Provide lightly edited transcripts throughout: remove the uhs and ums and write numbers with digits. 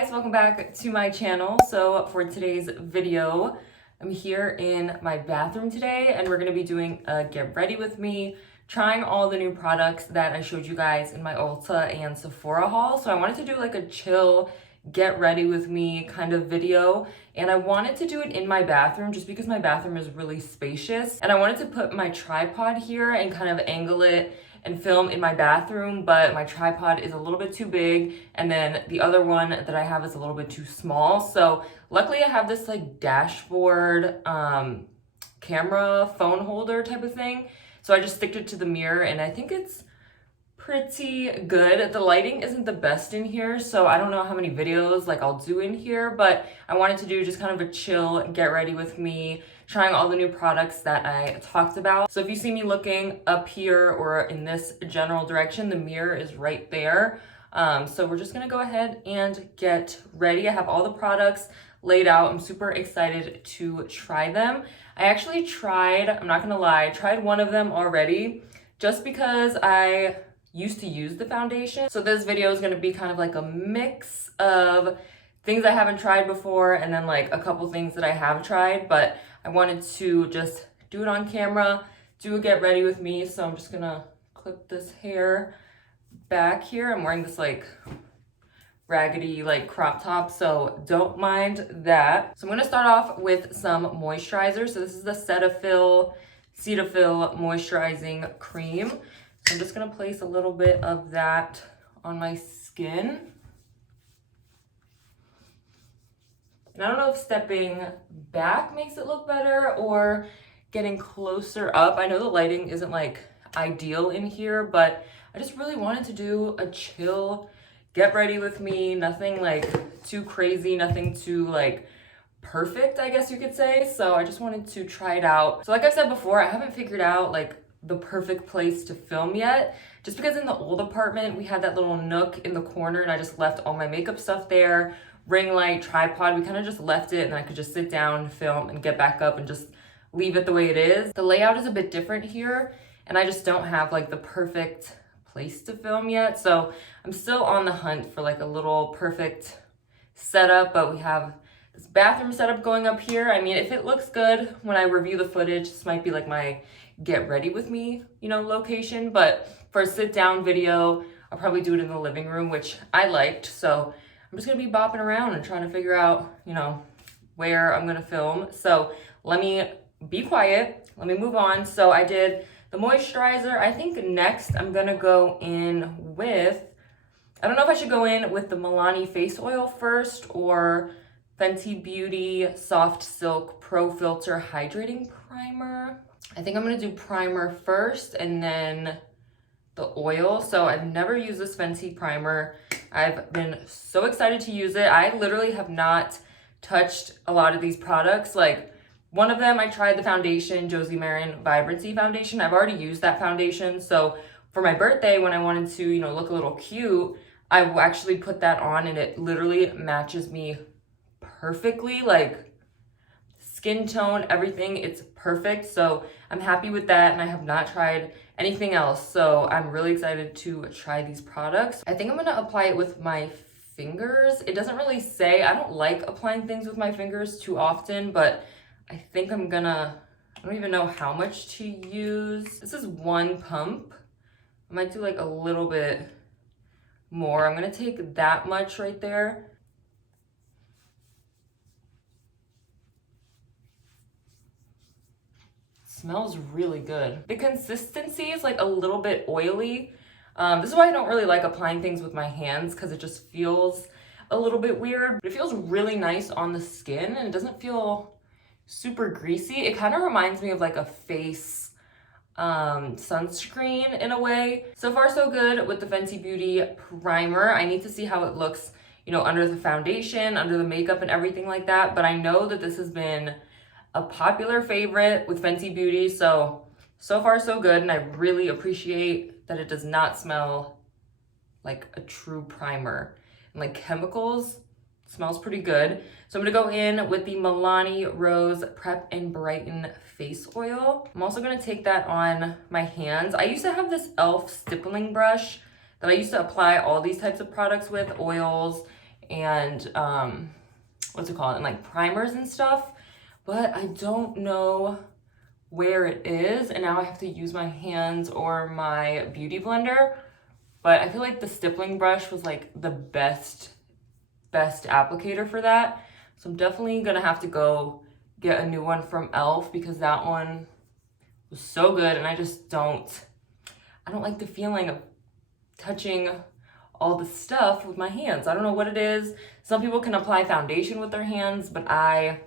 guys, welcome back to my channel. So for today's video, I'm here in my bathroom today and we're going to be doing a get ready with me, trying all the new products that I showed you guys in my Ulta and Sephora haul. So I wanted to do like a chill get ready with me kind of video, and I wanted to do it in my bathroom just because my bathroom is really spacious, and I wanted to put my tripod here and kind of angle it and film in my bathroom, but my tripod is a little bit too big and then the other one that I have is a little bit too small. So luckily I have this like dashboard camera phone holder type of thing, so I just stick it to the mirror and I think it's pretty good. The lighting isn't the best in here, so I don't know how many videos like I'll do in here, but I wanted to do just kind of a chill get ready with me, trying all the new products that I talked about. So if you see me looking up here or in this general direction, the mirror is right there. So we're just gonna go ahead and get ready. I have all the products laid out. I'm super excited to try them. I actually tried, I'm not gonna lie, I tried one of them already just because I used to use the foundation. So this video is going to be kind of like a mix of things I haven't tried before and then like a couple things that I have tried, but I wanted to just do it on camera, do a get ready with me. So I'm just gonna clip this hair back here. I'm wearing this like raggedy like crop top, so don't mind that. So I'm gonna start off with some moisturizer. So this is the Cetaphil moisturizing cream. I'm just gonna place a little bit of that on my skin. And I don't know if stepping back makes it look better or getting closer up. I know the lighting isn't like ideal in here, but I just really wanted to do a chill get ready with me. Nothing like too crazy, nothing too like perfect, I guess you could say. So I just wanted to try it out. So like I've said before, I haven't figured out like the perfect place to film yet, just because in the old apartment we had that little nook in the corner and I just left all my makeup stuff there, ring light, tripod. We kind of just left it and I could just sit down, film, and get back up and just leave it the way it is. The layout is a bit different here and I just don't have like the perfect place to film yet, so I'm still on the hunt for like a little perfect setup. But we have this bathroom setup going up here. I mean, if it looks good when I review the footage, this might be like my get ready with me, you know, location. But for a sit down video, I'll probably do it in the living room, which I liked. So I'm just gonna be bopping around and trying to figure out, you know, where I'm gonna film. So let me be quiet, let me move on. So I did the moisturizer. I think next I'm gonna go in with, I don't know if I should go in with the Milani face oil first or Fenty Beauty Soft Silk Pro Filter Hydrating Primer. I think I'm gonna do primer first and then the oil. So I've never used this Fenty primer. I've been so excited to use it. I literally have not touched a lot of these products. Like one of them, I tried the foundation, Josie Maran Vibrancy Foundation. I've already used that foundation. So for my birthday, when I wanted to, you know, look a little cute, I actually put that on and it literally matches me perfectly. Like skin tone, everything, it's perfect. So I'm happy with that and I have not tried anything else. So I'm really excited to try these products. I think I'm gonna apply it with my fingers. It doesn't really say, I don't like applying things with my fingers too often, but I think I'm gonna, I don't even know how much to use. This is one pump. I might do like a little bit more. I'm gonna take that much right there. Smells really good. The consistency is like a little bit oily. This is why I don't really like applying things with my hands, because it just feels a little bit weird. But it feels really nice on the skin and it doesn't feel super greasy. It kind of reminds me of like a face sunscreen in a way. So far so good with the Fenty Beauty primer. I need to see how it looks, you know, under the foundation, under the makeup and everything like that. But I know that this has been a popular favorite with Fenty Beauty, so far so good, and I really appreciate that it does not smell like a true primer. And like chemicals, it smells pretty good. So I'm gonna go in with the Milani Rose Prep and Brighten Face Oil. I'm also gonna take that on my hands. I used to have this e.l.f. stippling brush that I used to apply all these types of products with, oils and what's it called, and like primers and stuff, but I don't know where it is, and now I have to use my hands or my beauty blender. But I feel like the stippling brush was like the best applicator for that. So I'm definitely gonna have to go get a new one from e.l.f. because that one was so good, and I don't like the feeling of touching all the stuff with my hands. I don't know what it is. Some people can apply foundation with their hands, but I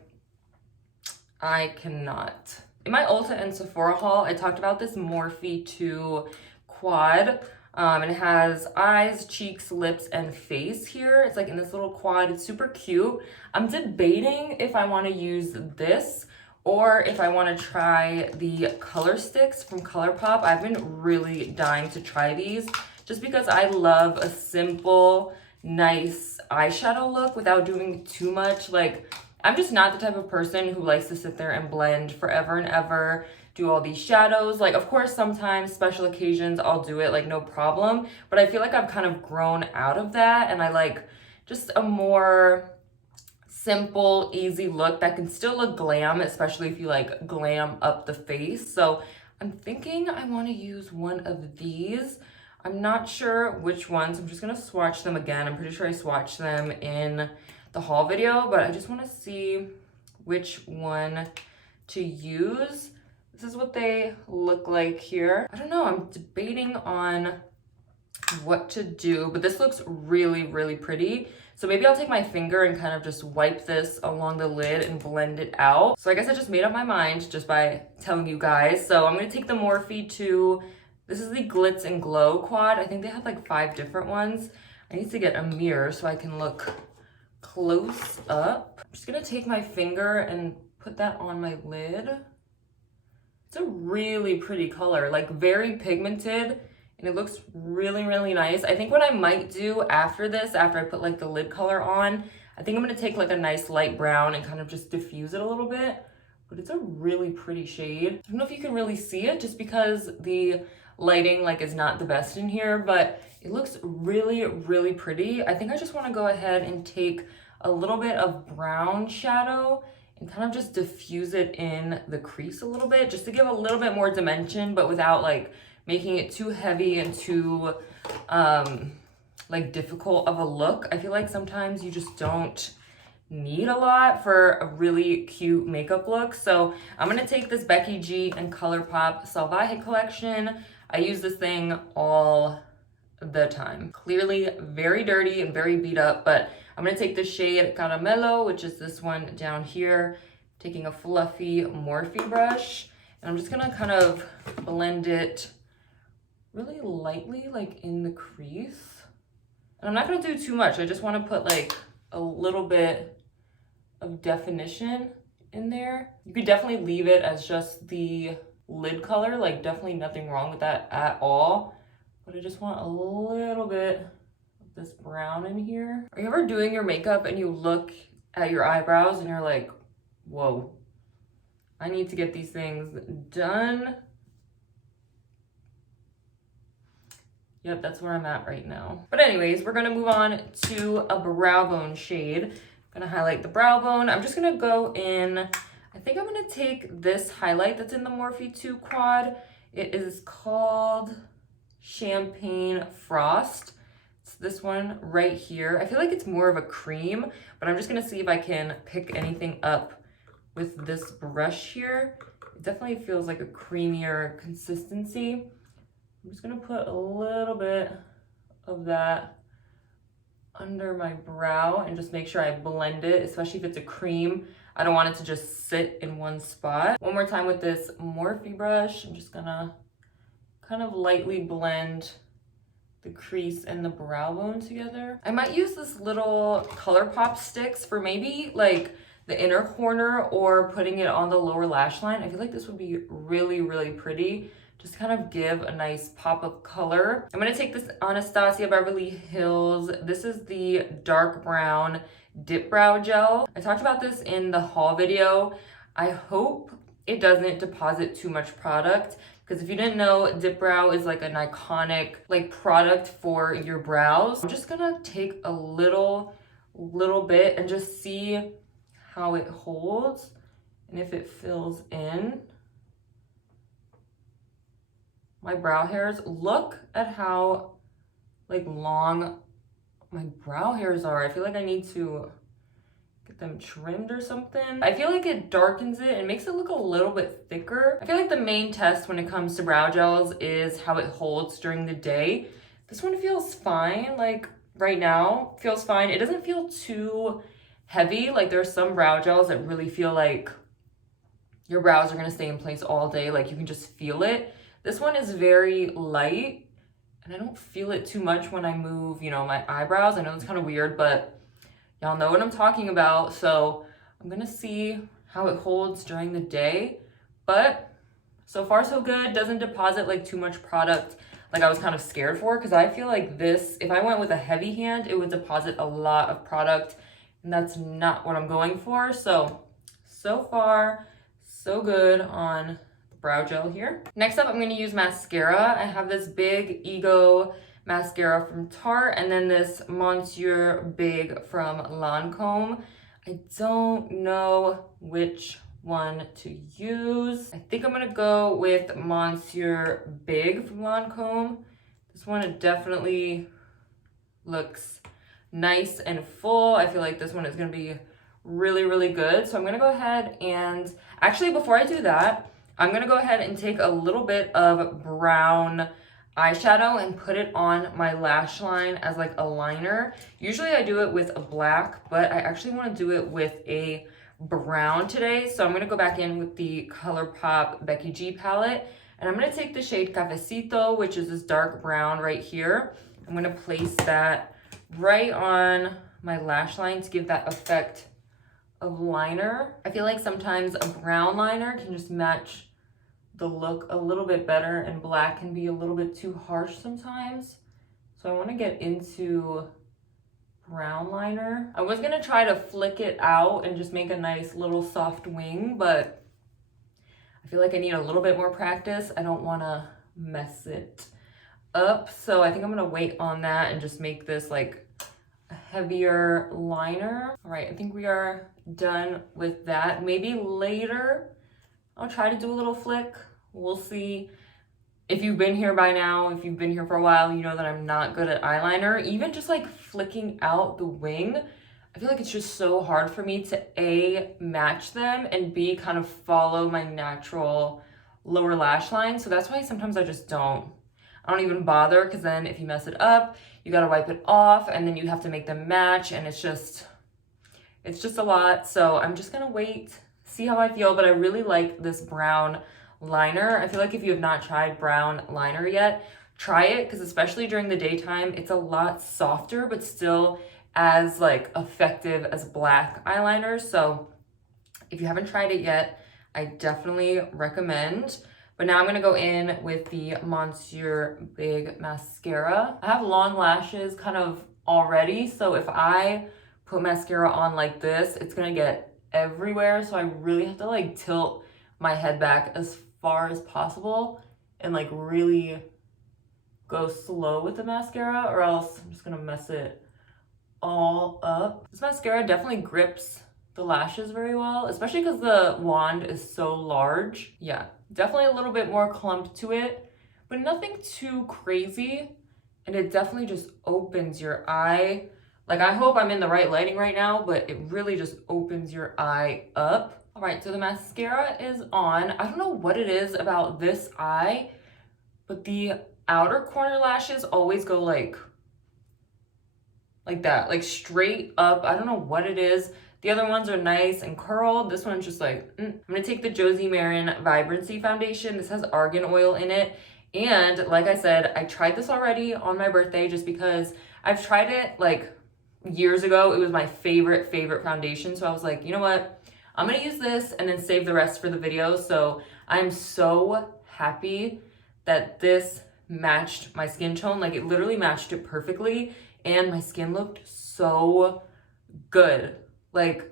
cannot. In my Ulta and Sephora haul, I talked about this Morphe 2 quad. And it has eyes, cheeks, lips, and face here. It's like in this little quad. It's super cute. I'm debating if I want to use this or if I want to try the color sticks from ColourPop. I've been really dying to try these just because I love a simple, nice eyeshadow look without doing too much. Like, I'm just not the type of person who likes to sit there and blend forever and ever, do all these shadows. Like, of course, sometimes special occasions I'll do it, like, no problem, but I feel like I've kind of grown out of that, and I like just a more simple, easy look that can still look glam, especially if you like glam up the face. So I'm thinking I want to use one of these. I'm not sure which ones. I'm just gonna swatch them again. I'm pretty sure I swatched them in the haul video, but I just want to see which one to use. This is what they look like here. I don't know, I'm debating on what to do, but this looks really, really pretty. So maybe I'll take my finger and kind of just wipe this along the lid and blend it out. So I guess I just made up my mind just by telling you guys. So I'm gonna take the Morphe 2. This is the Glitz and Glow quad. I think they have like 5 different ones. I need to get a mirror so I can look close up. I'm just gonna take my finger and put that on my lid. It's a really pretty color, like very pigmented, and it looks really, really nice. I think what I might do after this, after I put like the lid color on, I think I'm gonna take like a nice light brown and kind of just diffuse it a little bit, but it's a really pretty shade. I don't know if you can really see it just because the lighting like is not the best in here, but it looks really, really pretty. I think I just wanna go ahead and take a little bit of brown shadow and kind of just diffuse it in the crease a little bit, just to give a little bit more dimension, but without like making it too heavy and too like difficult of a look. I feel like sometimes you just don't need a lot for a really cute makeup look. So I'm gonna take this Becky G and ColourPop Salvaje collection. I use this thing all the time. Clearly very dirty and very beat up, but I'm gonna take the shade Caramelo, which is this one down here, taking a fluffy Morphe brush, and I'm just gonna kind of blend it really lightly, like in the crease. And I'm not gonna do too much. I just wanna put like a little bit of definition in there. You could definitely leave it as just the lid color, like definitely nothing wrong with that at all. But I just want a little bit of this brown in here. Are you ever doing your makeup and you look at your eyebrows and you're like, whoa, I need to get these things done? Yep, that's where I'm at right now. But anyways, we're gonna move on to a brow bone shade. I'm gonna highlight the brow bone. I'm just gonna go in, I think I'm gonna take this highlight that's in the Morphe 2 quad. It is called Champagne Frost. It's this one right here. I feel like it's more of a cream, but I'm just gonna see if I can pick anything up with this brush here. It definitely feels like a creamier consistency. I'm just gonna put a little bit of that under my brow and just make sure I blend it, especially if it's a cream. I don't want it to just sit in one spot. One more time with this Morphe brush. I'm just gonna kind of lightly blend the crease and the brow bone together. I might use this little ColourPop sticks for maybe like the inner corner or putting it on the lower lash line. I feel like this would be really, really pretty. Just kind of give a nice pop of color. I'm gonna take this Anastasia Beverly Hills. This is the dark brown dip brow gel. I talked about this in the haul video. I hope it doesn't deposit too much product, because if you didn't know, dip brow is like an iconic like product for your brows. I'm just gonna take a little little bit and just see how it holds and if it fills in my brow hairs. Look at how like long my brow hairs are. I feel like I need to get them trimmed or something. I feel like it darkens it and makes it look a little bit thicker. I feel like the main test when it comes to brow gels is how it holds during the day. This one feels fine, like right now, feels fine. It doesn't feel too heavy. Like there's some brow gels that really feel like your brows are gonna stay in place all day. Like you can just feel it. This one is very light and I don't feel it too much when I move, you know, my eyebrows. I know it's kind of weird, but y'all know what I'm talking about. So I'm gonna see how it holds during the day, but so far so good. Doesn't deposit like too much product like I was kind of scared for, because I feel like this, if I went with a heavy hand, it would deposit a lot of product and that's not what I'm going for. So far so good on the brow gel here. Next up, I'm gonna use mascara. I have this big Ego mascara from Tarte and then this Monsieur Big from Lancome. I don't know which one to use. I think I'm gonna go with Monsieur Big from Lancome. This one definitely looks nice and full. I feel like this one is gonna be really, really good. So I'm gonna go ahead and actually, before I do that, I'm gonna go ahead and take a little bit of brown eyeshadow and put it on my lash line as like a liner. Usually I do it with a black, but I actually want to do it with a brown today. So I'm going to go back in with the ColourPop Becky G palette and I'm going to take the shade Cafecito, which is this dark brown right here. I'm going to place that right on my lash line to give that effect of liner. I feel like sometimes a brown liner can just match the look a little bit better and black can be a little bit too harsh sometimes. So I want to get into brown liner. I was going to try to flick it out and just make a nice little soft wing, but I feel like I need a little bit more practice. I don't want to mess it up. So I think I'm going to wait on that and just make this like a heavier liner. All right, I think we are done with that. Maybe later I'll try to do a little flick. We'll see. If you've been here by now, if you've been here for a while, you know that I'm not good at eyeliner. Even just like flicking out the wing, I feel like it's just so hard for me to A, match them, and B, kind of follow my natural lower lash line. So that's why sometimes I just don't. I don't even bother, because then if you mess it up, you gotta wipe it off and then you have to make them match, and it's just a lot. So I'm just gonna wait, see how I feel, but I really like this brown liner. I feel like if you have not tried brown liner yet, try it, because especially during the daytime, it's a lot softer, but still as like effective as black eyeliner. So if you haven't tried it yet, I definitely recommend. But now I'm gonna go in with the Monsieur Big mascara. I have long lashes kind of already, so if I put mascara on like this, it's gonna get everywhere. So I really have to like tilt my head back as far as possible and like really go slow with the mascara, or else I'm just gonna mess it all up. This mascara definitely grips the lashes very well, especially because the wand is so large. Yeah, definitely a little bit more clump to it, but nothing too crazy. And it definitely just opens your eye. Like, I hope I'm in the right lighting right now, but it really just opens your eye up. All right, so the mascara is on. I don't know what it is about this eye, but the outer corner lashes always go like that, like straight up. I don't know what it is. The other ones are nice and curled. This one's just like, I'm gonna take the Josie Maran Vibrancy Foundation. This has argan oil in it. And like I said, I tried this already on my birthday just because I've tried it like years ago. It was my favorite foundation. So I was like, you know what? I'm gonna use this and then save the rest for the video. So I'm so happy that this matched my skin tone. Like, it literally matched it perfectly, and my skin looked so good. Like,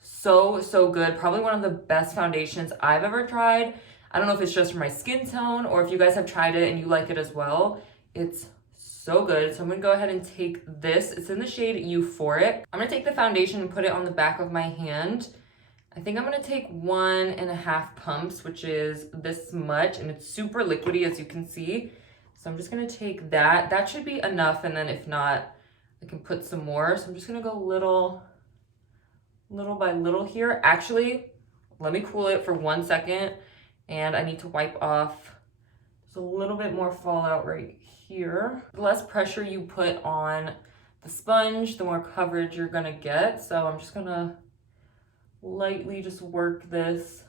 so good. Probably one of the best foundations I've ever tried. I don't know if it's just for my skin tone or if you guys have tried it and you like it as well. It's So good. So I'm gonna go ahead and take this. It's in the shade Euphoric. I'm gonna take the foundation and put it on the back of my hand. I think I'm gonna take 1.5 pumps, which is this much, and it's super liquidy as you can see. So I'm just gonna take that. That should be enough, and then if not, I can put some more. So I'm just gonna go little by little here. Actually, let me cool it for 1 second, and I need to wipe off. There's a little bit more fallout right here. The less pressure you put on the sponge, the more coverage you're gonna get. So I'm just gonna lightly just work this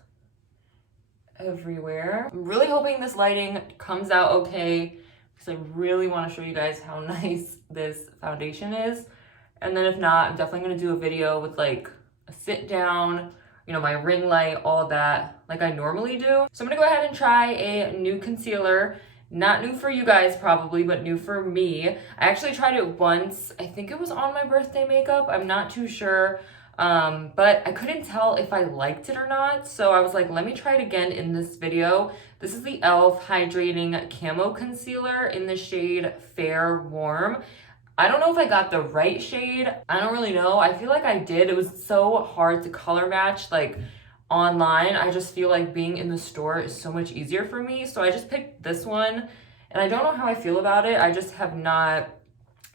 everywhere. I'm really hoping this lighting comes out okay because I really want to show you guys how nice this foundation is. And then if not, I'm definitely going to do a video with like a sit down, you know, my ring light, all that like I normally do. So I'm going to go ahead and try a new concealer. Not new for you guys probably, but new for me. I actually tried it once. I think it was on my birthday makeup. I'm not too sure. But I couldn't tell if I liked it or not. So I was like, let me try it again in this video. This is the e.l.f. Hydrating Camo Concealer in the shade Fair Warm. I don't know if I got the right shade. I don't really know. I feel like I did. It was so hard to color match like online. I just feel like being in the store is so much easier for me. So I just picked this one and I don't know how I feel about it. I just have not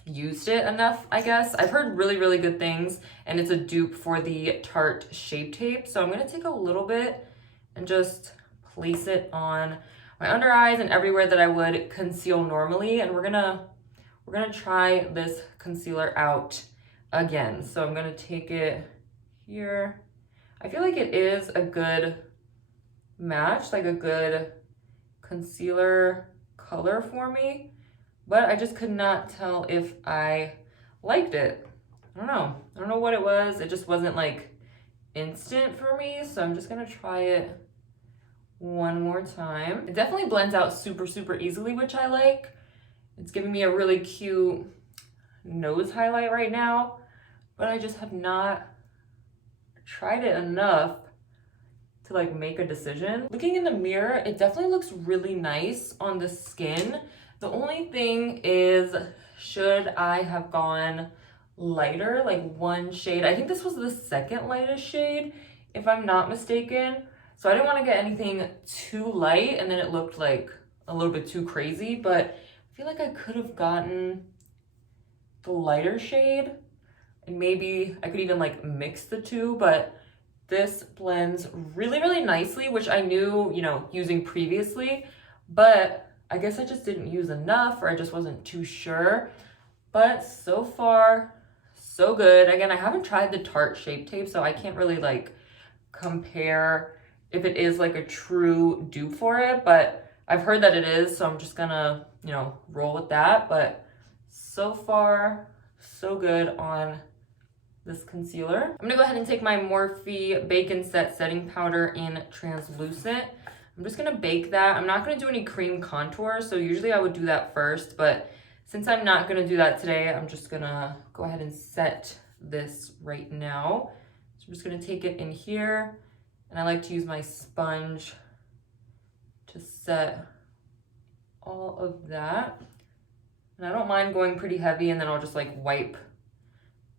used it enough, I guess. I've heard really, really good things, and it's a dupe for the Tarte Shape Tape. So I'm gonna take a little bit and just place it on my under eyes and everywhere that I would conceal normally. And we're gonna try this concealer out again. So I'm gonna take it here. I feel like it is a good match, like a good concealer color for me. But I just could not tell if I liked it. I don't know what it was. It just wasn't like instant for me. So I'm just gonna try it one more time. It definitely blends out super, super easily, which I like. It's giving me a really cute nose highlight right now, but I just have not tried it enough to like make a decision. Looking in the mirror, it definitely looks really nice on the skin. The only thing is, should I have gone lighter, like one shade? I think this was the second lightest shade, if I'm not mistaken. So I didn't want to get anything too light, and then it looked like a little bit too crazy, but I feel like I could have gotten the lighter shade, and maybe I could even like mix the two, but this blends really, really nicely, which I knew, you know, using previously, but I guess I just didn't use enough, or I just wasn't too sure. But so far, so good. Again, I haven't tried the Tarte Shape Tape, so I can't really like compare if it is like a true dupe for it, but I've heard that it is, so I'm just gonna, you know, roll with that. But so far, so good on this concealer. I'm gonna go ahead and take my Morphe Bake and Set Setting Powder in Translucent. I'm just gonna bake that. I'm not gonna do any cream contour, so usually I would do that first, but since I'm not gonna do that today, I'm just gonna go ahead and set this right now. So I'm just gonna take it in here, and I like to use my sponge to set all of that. And I don't mind going pretty heavy, and then I'll just like wipe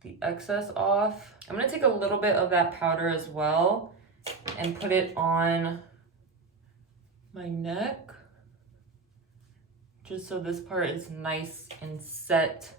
the excess off. I'm gonna take a little bit of that powder as well and put it on my neck, just so this part is nice and set.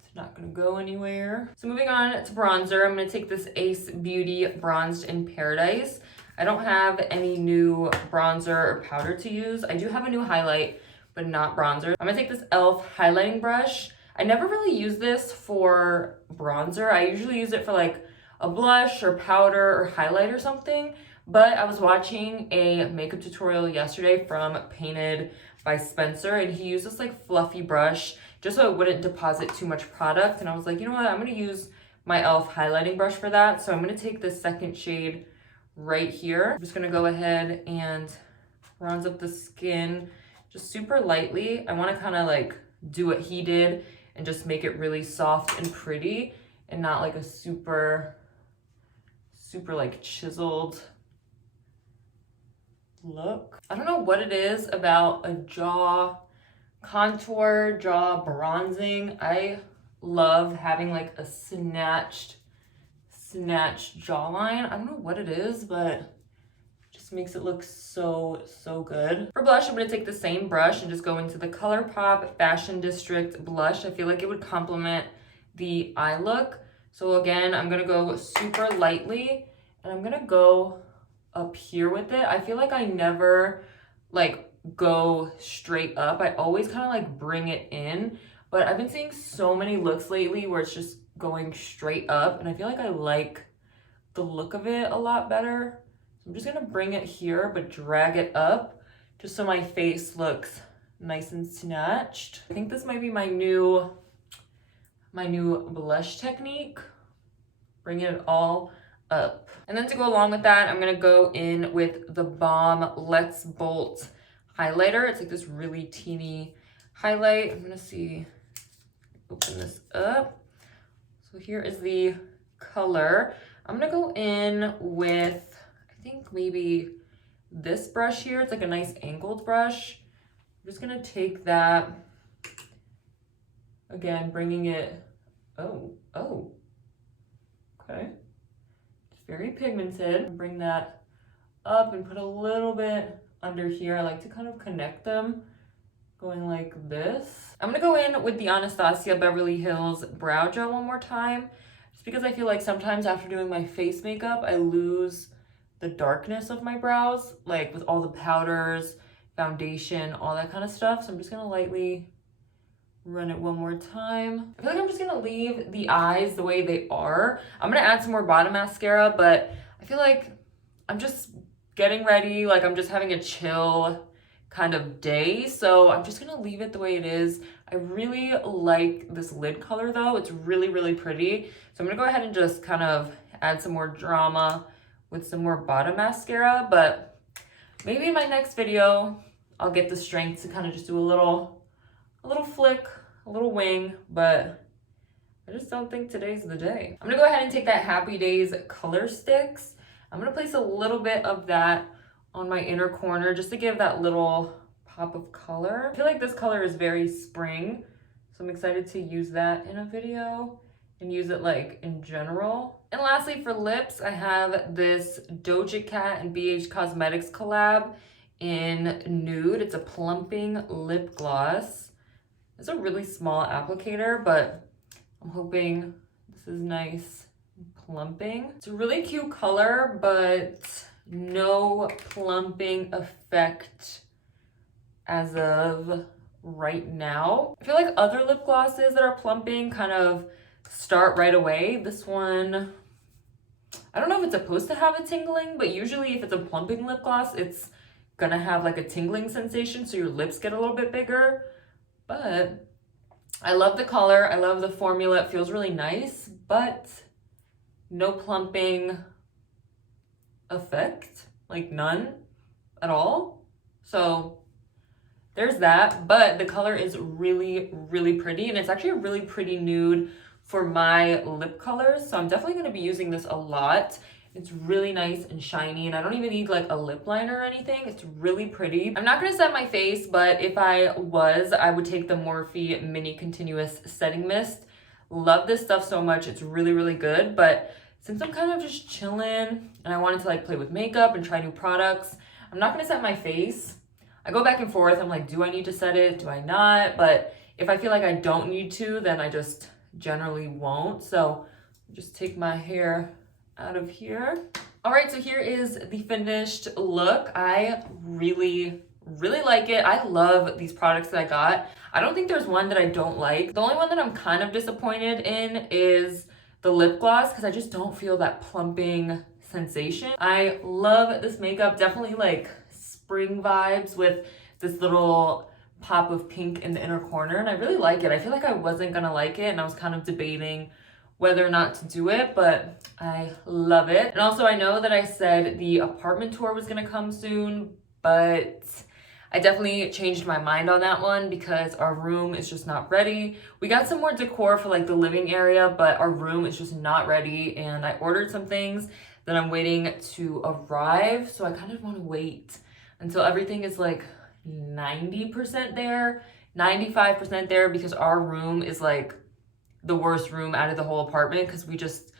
It's not gonna go anywhere. So moving on to bronzer, I'm gonna take this Ace Beauty Bronzed in Paradise. I don't have any new bronzer or powder to use. I do have a new highlight, but not bronzer. I'm gonna take this e.l.f. highlighting brush. I never really use this for bronzer. I usually use it for like a blush or powder or highlight or something. But I was watching a makeup tutorial yesterday from Painted by Spencer, and he used this like fluffy brush just so it wouldn't deposit too much product. And I was like, you know what, I'm gonna use my e.l.f. highlighting brush for that. So I'm gonna take this second shade right here. I'm just gonna go ahead and bronze up the skin just super lightly. I wanna kinda like do what he did and just make it really soft and pretty and not like a super like chiseled look. I don't know what it is about a jaw contour, jaw, bronzing. I love having like a snatched jawline. I don't know what it is, but just makes it look so good. For blush, I'm gonna take the same brush and just go into the ColourPop Fashion District blush. I feel like it would complement the eye look. So again, I'm gonna go super lightly and I'm gonna go up here with it. I feel like I never like go straight up. I always kind of like bring it in, but I've been seeing so many looks lately where it's just going straight up and I feel like I like the look of it a lot better. I'm just gonna bring it here, but drag it up just so my face looks nice and snatched. I think this might be my new blush technique, bringing it all up. And then to go along with that, I'm gonna go in with the Balm Let's Bolt highlighter. It's like this really teeny highlight. I'm gonna open this up. So here is the color. I'm gonna go in with, I think maybe this brush here. It's like a nice angled brush. I'm just gonna take that, again, bringing it, okay. It's very pigmented. Bring that up and put a little bit under here. I like to kind of connect them, going like this. I'm gonna go in with the Anastasia Beverly Hills Brow Gel one more time, just because I feel like sometimes after doing my face makeup, I lose the darkness of my brows, like with all the powders, foundation, all that kind of stuff. So I'm just gonna lightly run it one more time. I feel like I'm just gonna leave the eyes the way they are. I'm gonna add some more bottom mascara, but I feel like I'm just getting ready, like I'm just having a chill kind of day. So I'm just gonna leave it the way it is. I really like this lid color though. It's really pretty. So I'm gonna go ahead and just kind of add some more drama with some more bottom mascara, but maybe in my next video, I'll get the strength to kind of just do a little flick, a little wing, but I just don't think today's the day. I'm gonna go ahead and take that Happy Days color sticks. I'm gonna place a little bit of that on my inner corner just to give that little pop of color. I feel like this color is very spring, so I'm excited to use that in a video and use it like in general. And lastly, for lips, I have this Doja Cat and BH Cosmetics collab in Nude. It's a plumping lip gloss. It's a really small applicator, but I'm hoping this is nice and plumping. It's a really cute color, but no plumping effect as of right now. I feel like other lip glosses that are plumping kind of start right away. This one, I don't know if it's supposed to have a tingling, but usually if it's a plumping lip gloss, it's gonna have like a tingling sensation, so your lips get a little bit bigger. But I love the color, I love the formula, it feels really nice, but no plumping effect, like none at all. So there's that, but the color is really pretty, and it's actually a really pretty nude for my lip colors, so I'm definitely going to be using this a lot. It's really nice and shiny, and I don't even need like a lip liner or anything. It's really pretty. I'm not going to set my face, but if I was, I would take the Morphe Mini Continuous Setting Mist. Love this stuff so much. It's really good, but since I'm kind of just chilling and I wanted to like play with makeup and try new products, I'm not going to set my face. I go back and forth. I'm like, do I need to set it? Do I not? But if I feel like I don't need to, then I just generally won't. So just take my hair out of here. All right, so here is the finished look. I really like it. I love these products that I got. I don't think there's one that I don't like. The only one that I'm kind of disappointed in is the lip gloss, because I just don't feel that plumping sensation. I love this makeup. Definitely like spring vibes with this little pop of pink in the inner corner, and I really like it. I feel like I wasn't gonna like it, and I was kind of debating whether or not to do it, but I love it. And also, I know that I said the apartment tour was gonna come soon, but I definitely changed my mind on that one because our room is just not ready. We got some more decor for like the living area, but our room is just not ready, and I ordered some things that I'm waiting to arrive, so I kind of want to wait until everything is like 90% there, 95% there because our room is like the worst room out of the whole apartment because we just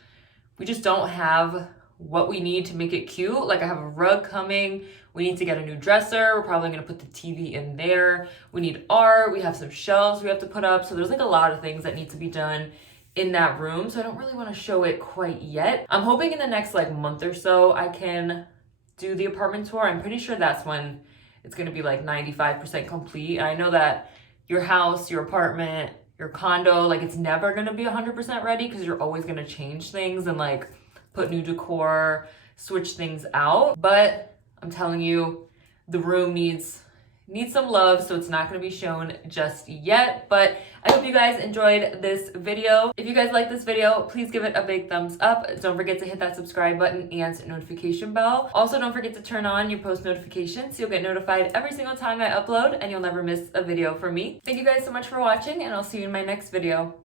don't have what we need to make it cute. Like I have a rug coming. We need to get a new dresser. We're probably gonna put the TV in there. We need art. We have some shelves we have to put up. So there's like a lot of things that need to be done in that room. So I don't really want to show it quite yet. I'm hoping in the next like month or so I can do the apartment tour. I'm pretty sure that's when it's gonna be like 95% complete. And I know that your house, your apartment, your condo, like it's never gonna be 100% ready because you're always gonna change things and like put new decor, switch things out. But I'm telling you, the room needs some love, so it's not gonna be shown just yet. But I hope you guys enjoyed this video. If you guys like this video, please give it a big thumbs up. Don't forget to hit that subscribe button and notification bell. Also, don't forget to turn on your post notifications so you'll get notified every single time I upload and you'll never miss a video from me. Thank you guys so much for watching, and I'll see you in my next video.